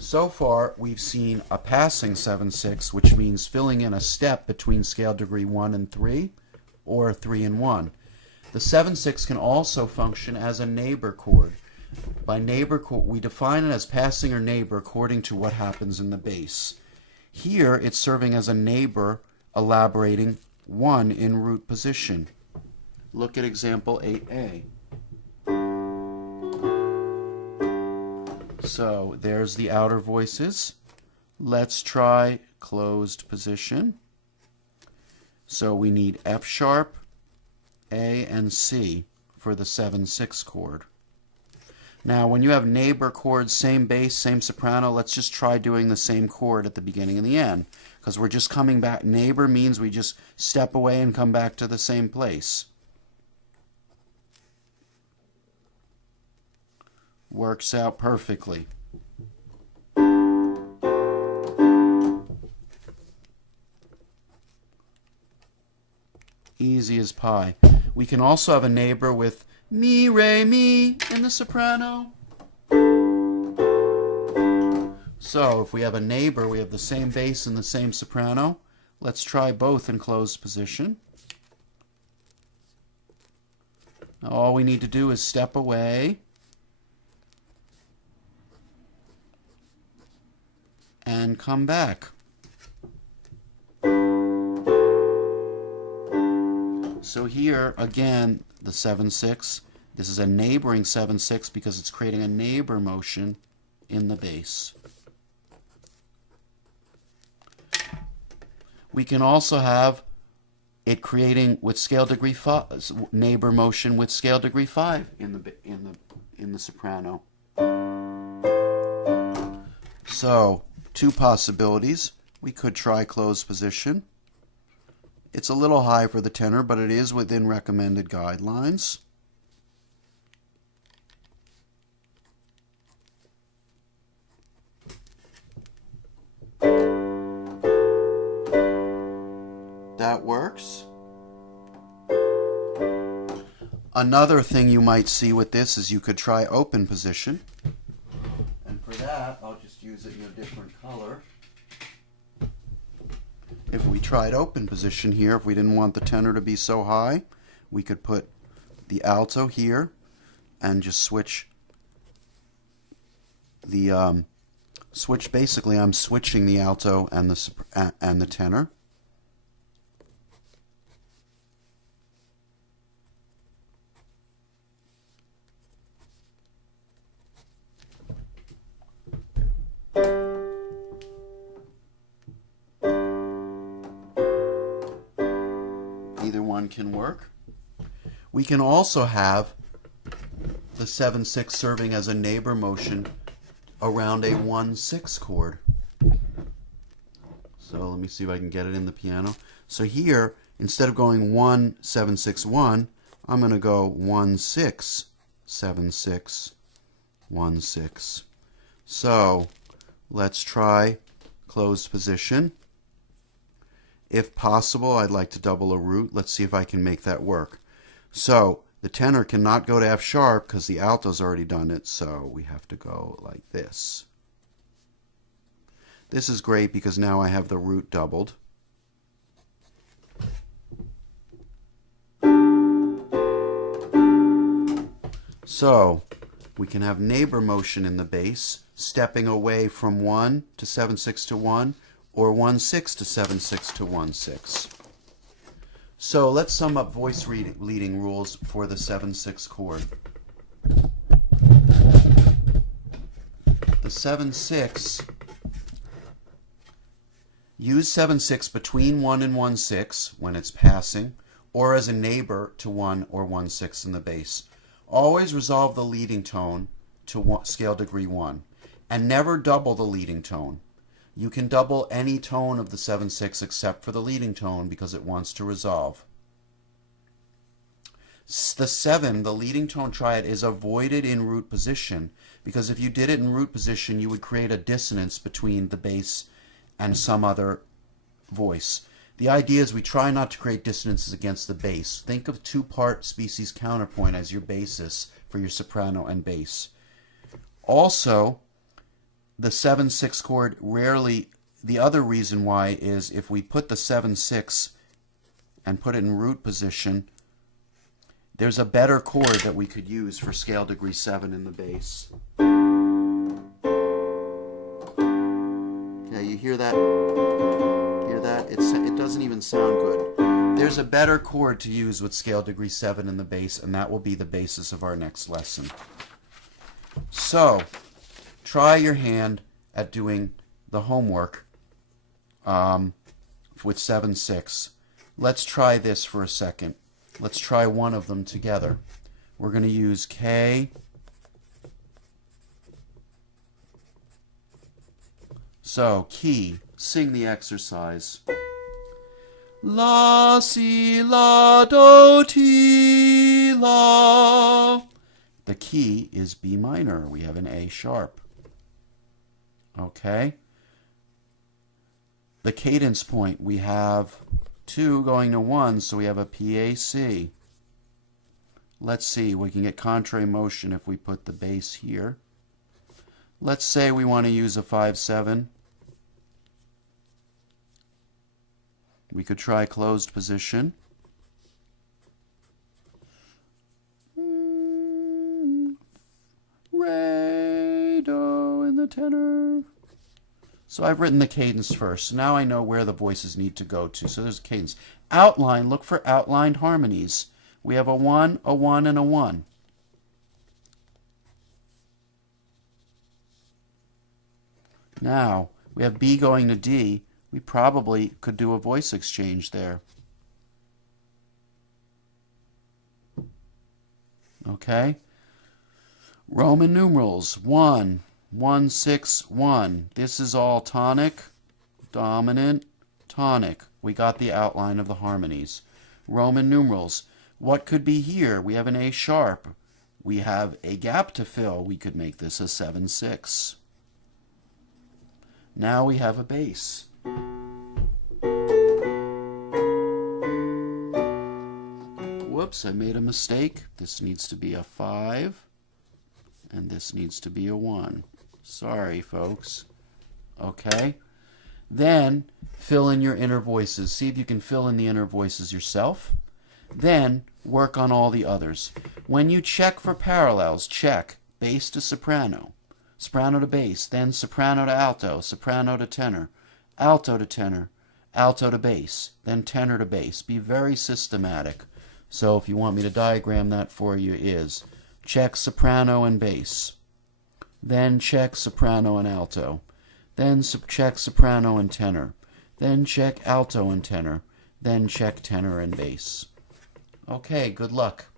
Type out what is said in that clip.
So far, we've seen a passing 7/6, which means filling in a step between scale degree 1 and 3, or 3 and 1. The 7/6 can also function as a neighbor chord. By neighbor chord, we define it as passing or neighbor according to what happens in the bass. Here, it's serving as a neighbor, elaborating 1 in root position. Look at example 8a. So there's the outer voices. Let's try closed position. So we need F sharp, A, and C for the 7/6 chord. Now when you have neighbor chords, same bass, same soprano, let's just try doing the same chord at the beginning and the end, because we're just coming back. Neighbor means we just step away and come back to the same place. Works out perfectly. Easy as pie. We can also have a neighbor with mi, re, mi in the soprano. So if we have a neighbor, we have the same bass and the same soprano. Let's try both in closed position. Now all we need to do is step away and come back. So here, again, the 7/6. This is a neighboring 7/6 because it's creating a neighbor motion in the bass. We can also have it creating with scale degree 5, neighbor motion with scale degree 5 in the soprano. So, two possibilities. We could try closed position. It's a little high for the tenor, but it is within recommended guidelines. That works. Another thing you might see with this is you could try open position. And for that, I'll just use it in a different color. If we tried open position here, if we didn't want the tenor to be so high, we could put the alto here and just switch the basically I'm switching the alto and the tenor. Either one can work. We can also have the 7/6 serving as a neighbor motion around a 1/6 chord. So let me see if I can get it in the piano. So here, instead of going 1, 7, 6, 1, I'm going to go 1, 6, 7, 6, 1, 6. So let's try closed position. If possible, I'd like to double a root. Let's see if I can make that work. So the tenor cannot go to F sharp because the alto's already done it, so we have to go like this. This is great because now I have the root doubled. So we can have neighbor motion in the bass, stepping away from 1 to 7/6 to 1, or 1/6 to 7/6 to 1/6. So let's sum up voice leading rules for the 7/6 chord. The 7/6, use 7/6 between 1 and 1/6 when it's passing, or as a neighbor to 1 or 1/6 in the bass. Always resolve the leading tone to scale degree 1, and never double the leading tone. You can double any tone of the 7/6 except for the leading tone because it wants to resolve. The 7, the leading tone triad, is avoided in root position because if you did it in root position, you would create a dissonance between the bass and some other voice. The idea is we try not to create dissonances against the bass. Think of two-part species counterpoint as your basis for your soprano and bass. Also, the 7/6 chord rarely, the other reason why is if we put the 7/6 and put it in root position, there's a better chord that we could use for scale degree 7 in the bass. Okay, you hear that? Hear that? It doesn't even sound good. There's a better chord to use with scale degree 7 in the bass, and that will be the basis of our next lesson. So, try your hand at doing the homework with 7/6. Let's try this for a second. Let's try one of them together. We're going to use K. So, key, sing the exercise. La, si, la, do, ti, la. The key is B minor. We have an A sharp. Okay. The cadence point, we have 2 going to 1, so we have a PAC. Let's see, we can get contrary motion if we put the bass here. Let's say we want to use a 5/7. We could try closed position. Re, do in the tenor. So I've written the cadence first. Now I know where the voices need to go to. So there's a cadence. Outline, look for outlined harmonies. We have a 1, a 1, and a 1. Now, we have B going to D. We probably could do a voice exchange there. Okay? Roman numerals, 1, 1, 6, 1. This is all tonic, dominant, tonic. We got the outline of the harmonies. Roman numerals. What could be here? We have an A sharp. We have a gap to fill. We could make this a 7/6. Now we have a bass. Whoops, I made a mistake. This needs to be a 5, and this needs to be a 1. Sorry, folks. Okay? Then, fill in your inner voices. See if you can fill in the inner voices yourself. Then, work on all the others. When you check for parallels, check bass to soprano, soprano to bass, then soprano to alto, soprano to tenor, alto to tenor, alto to bass, then tenor to bass. Be very systematic. So if you want me to diagram that for you, is check soprano and bass, then check soprano and alto, then check soprano and tenor, then check alto and tenor, then check tenor and bass. Okay, good luck.